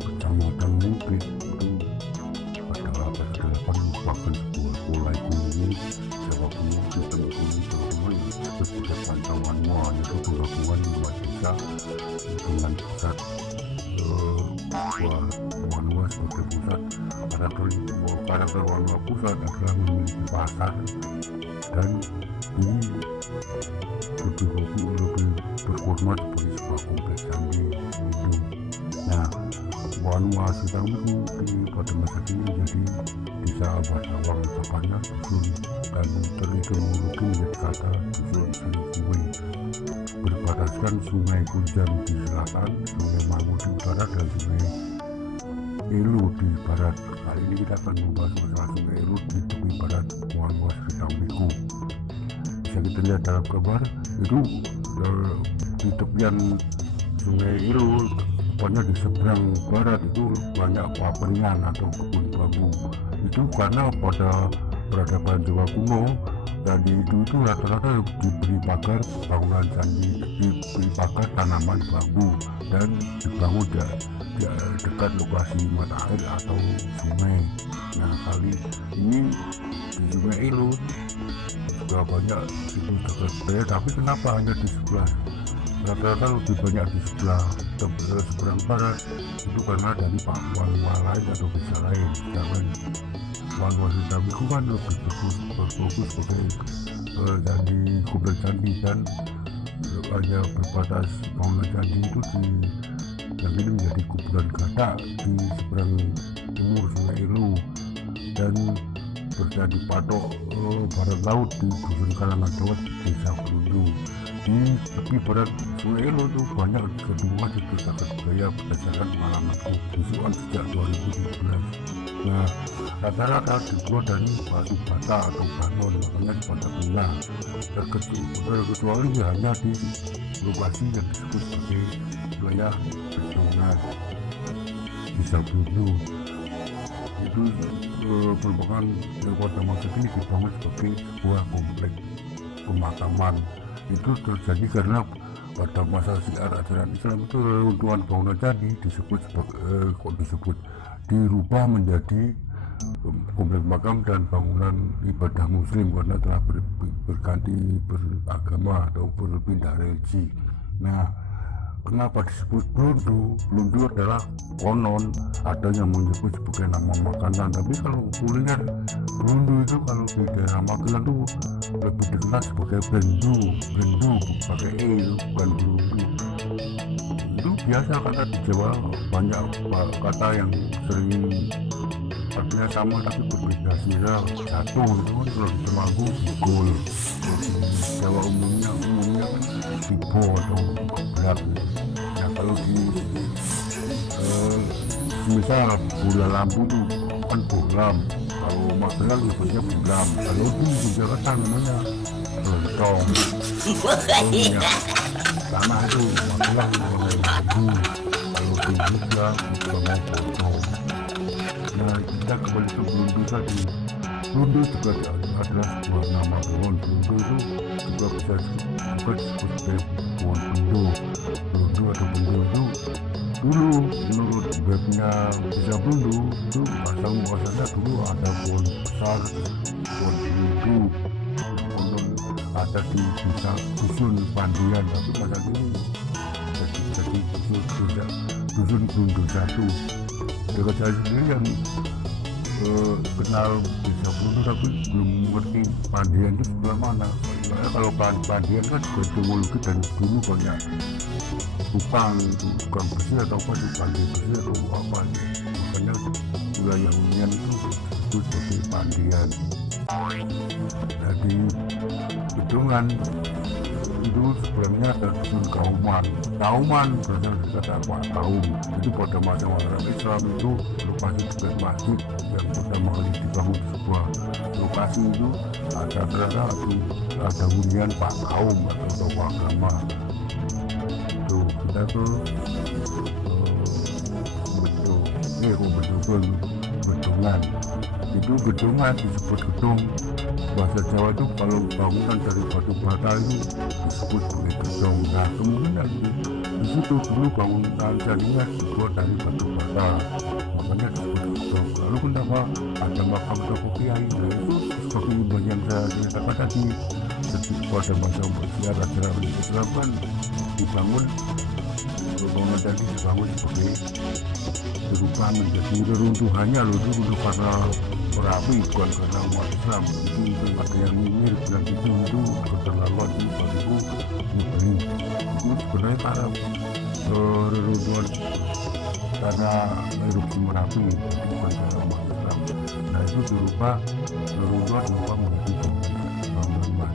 Kecamatan Mungkin itu pada abad ke-8 merupakan sebuah pulau gunung Jawa Timur di tengah gunung Jawa Timur yang disebut sebagai Pancawan Mua, yaitu gabungan 5 desa dengan pusat Wanua sebagai pusat. Karakter Wanua pusat adalah memiliki pasar dan lebih berformat sebagai sebuah kompleks candi Hindu. Nah, Wanua Sitang itu pada masa kini menjadi desa Abad-Awang, tepatnya dusun, dan teretimologi menjadi kata dusun Selikuwe. Berbataskan Sungai Kunjang di selatan, Sungai Mangu di utara, dan Sungai Elu di barat. Kali ini kita akan membahas masalah Sungai Elu di tepi barat Wanua Sitang Miku. Bisa kita lihat dalam gambar itu di tepian Sungai Elu, pokoknya di seberang barat itu banyak papenyan atau kebun bambu. Itu karena pada peradaban Jawa kuno tadi itu rata-rata diberi pagar bangunan candi, diberi pagar tanaman bambu, dan dibangun di dekat lokasi mata air atau sungai. Nah, kali ini di Sungai Elu juga banyak situs dekat saya, tapi kenapa hanya di sebelah? Rata-rata lebih banyak di sebelah seberang barat itu karena dari Wanua lain atau desa lain. Sedangkan Wanua Sitang Miku kan lebih berfokus sebagai candi, kompleks candi, dan hanya berbatas bangunan candi itu yang ini menjadi kuburan Gadak di seberang timur Sungai Elu, dan berada di patok barat laut di dusun Kalangan Dawet, desa Brundu. Di tepi barat Sungai Elu itu banyak kedua situs cagar budaya berdasarkan pengalaman visual sejak 2017. Nah, rata-rata dibuat dari batu bata atau banon, makanya pada guna. Terkecuali hanya di lokasi yang disebut sebagai wilayah bendungan desa Brundu. Itu merupakan pada masa kini dibangun sebagai sebuah kompleks pemakaman. Itu terjadi karena pada masa syiar ajaran Islam itu reruntuhan bangunan candi disebut dirubah menjadi kompleks makam dan bangunan ibadah muslim karena telah berganti beragama atau berpindah religi. Nah, kenapa disebut Brundu? Brundu adalah konon ada yang menyebut sebagai nama makanan, tapi kalau kuliner Brundu itu kalau di daerah Magelang itu lebih dikenal sebagai Blendu pakai E, itu bukan Brundu. Itu biasa kata di Jawa, banyak kata yang sering artinya sama tapi berbeda. Sira jatuh itu kan kalau di Temanggung gol, di Jawa umumnya kan tibo atau berat. Nah, kalau di misal bola lampu itu kan bolam, kalau Magelang nyebutnya bulam, kalau di Jakarta namanya lontong. Sama itu Magelang namanya lampu, kalau di Jogja namanya bontong. Nah, kita kembali ke Brundu tadi. Brundu juga adalah sebuah nama pohon. Brundu itu juga bisa disebut sebagai pohon bendo. Brundu atau bendo itu dulu menurut webnya desa Brundu itu asal muasalnya dulu ada pohon besar, pohon Brundu, pohon ada di desa dusun Pandian, tapi pada ini jadi dusun Brundu 1. Dekat saya sendiri yang kenal desa Brundu tapi belum mengerti Pandian itu sebelah mana. Soalnya kalau Pandian kan juga etimologi dari dulu banyak tukang besi atau apa di Pandian besi atau apa, makanya wilayah hunian itu disebut sebagai Pandian. Jadi Bedungan itu sebenarnya terjun Kauman berasal dari kata Pak Kaum. Itu pada masa orang Islam itu lokasi dekat masjid yang pertama kali dibangun di sebuah lokasi itu ada hunian Pak Kaum atau tokoh agama. Tuh kita tuh betul gedungan. Itu gedungan disebut gedung. Bahasa Jawa itu kalau bangunan dari batu bata itu disebut sebagai gedung. Nah kemungkinan di situ dulu bangunan jadinya dibuat dari batu bata, makanya disebut gedung. Lalu kenapa ada makam tokoh kiai? Nah itu seperti yang saya ceritakan tadi, pada masa usia raja-raja Islam kan dibangun, bangunan tadi dibangun sebagai berupa menjadi reruntuhannya loh, itu runtuh karena berapi, bukan karena umat Islam. Itu ada yang nyinyir bilang itu keterlaluan. Itu bagiku nyebelin. Itu sebenarnya karena reruntuhan karena erupsi Merapi, bukan karena umat Islam. Nah itu berupa reruntuhan berupa menjadi bangunan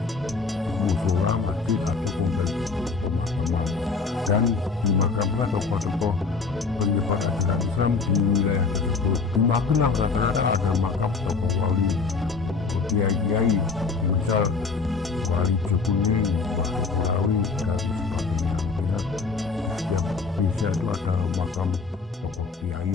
musola, masjid atau kompleks pemakaman, dan dimakamkan tokoh-tokoh penyebar ajaran Islam di wilayah tersebut. Di Magelang rata-rata ada makam tokoh wali, kiai-kiai, misal Wali Jokuning, Pak Melawi, dan sebagainya. Setiap desa itu ada makam tokoh kiai.